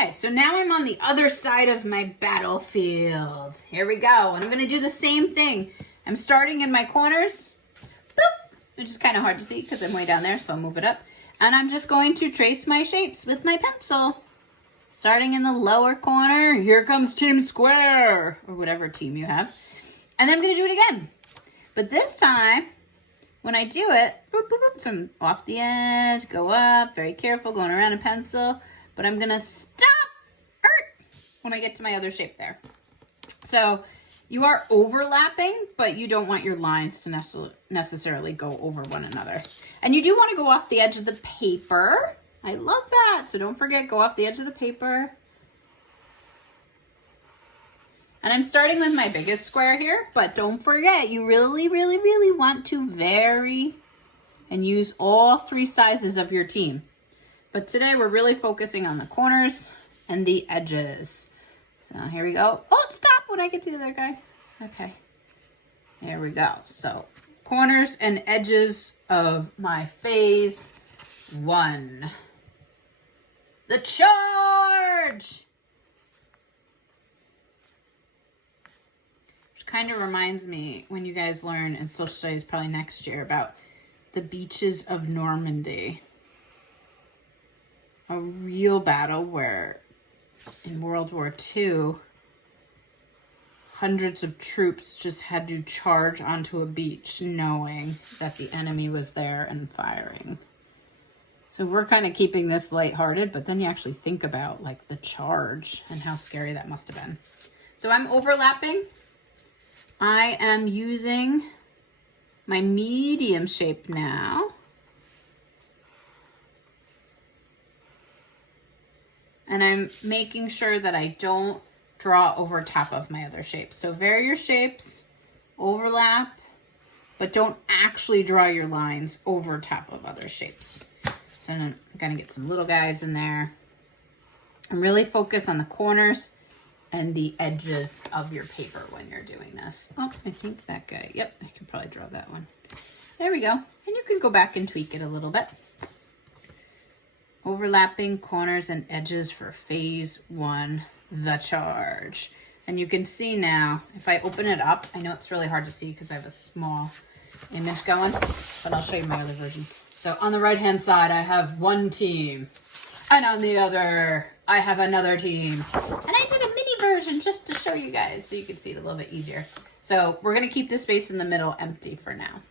Okay, so now I'm on the other side of my battlefield. Here we go. And I'm going to do the same thing. I'm starting in my corners, boop, which is kind of hard to see because I'm way down there, so I'll move it up. And I'm just going to trace my shapes with my pencil. Starting in the lower corner, here comes Team Square, or whatever team you have. And then I'm going to do it again. But this time, when I do it, boop, boop, boop, so I'm off the edge, go up, very careful, going around a pencil. But I'm going to stop when I get to my other shape there. So you are overlapping, but you don't want your lines to necessarily go over one another. And you do want to go off the edge of the paper. I love that. So don't forget, go off the edge of the paper. And I'm starting with my biggest square here, but don't forget, you really, really, really want to vary and use all three sizes of your team. But today we're really focusing on the corners and the edges. So here we go. Oh, stop when I get to the other guy. Okay. There we go. So corners and edges of my phase 1. The charge! Which kind of reminds me when you guys learn in social studies probably next year about the beaches of Normandy. A real battle where in World War II, hundreds of troops just had to charge onto a beach knowing that the enemy was there and firing. So we're kind of keeping this lighthearted, but then you actually think about like the charge and how scary that must have been. So I'm overlapping. I am using my medium shape now. And I'm making sure that I don't draw over top of my other shapes. So vary your shapes, overlap, but don't actually draw your lines over top of other shapes. So I'm gonna get some little guys in there. And really focus on the corners and the edges of your paper when you're doing this. Oh, I think that guy, yep, I can probably draw that one. There we go. And you can go back and tweak it a little bit. Overlapping corners and edges for phase 1, the charge. And you can see now, if I open it up, I know it's really hard to see because I have a small image going, but I'll show you my other version. So on the right-hand side, I have one team. And on the other, I have another team. And I did a mini version just to show you guys so you can see it a little bit easier. So we're going to keep the space in the middle empty for now.